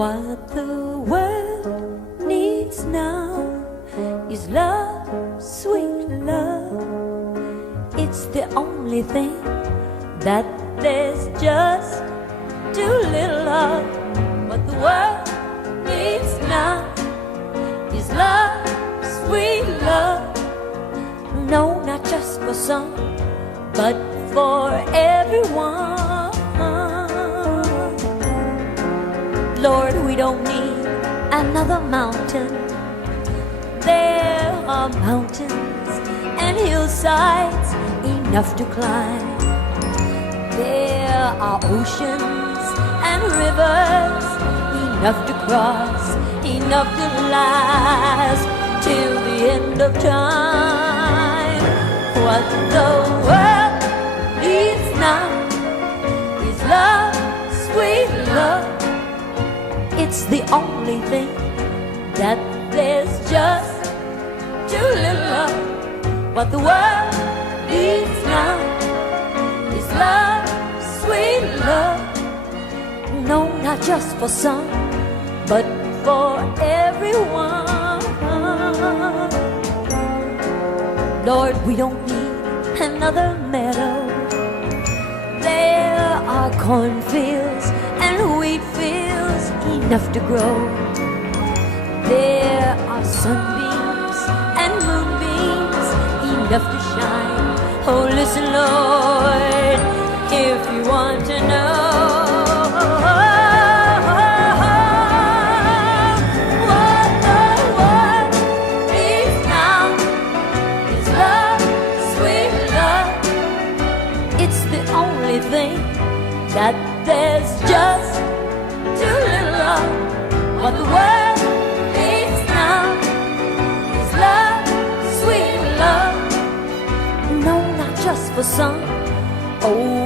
What the world needs now is love, sweet love. It's the only thing that there's just too little of. What the world needs now is love, sweet love. No, not just for some, but for everyone. Lord, we don't need another mountain. There are mountains and hillsides enough to climb. There are oceans and rivers enough to cross, enough to last till the end of time. What the world needs now is love, sweet love. It's the only thing that there's just too little of. What the world needs now is love, sweet love. No, not just for some, but for everyone. Lord, we don't need another meadow. There are cornfields and wheat fields enough to grow. There are sunbeams and moonbeams enough to shine. Oh, listen, Lord, if you want to know what the world needs now is love, sweet love. It's the only thing that there's just too little of. What the world needs now is love, sweet love. No, not just for some. Oh,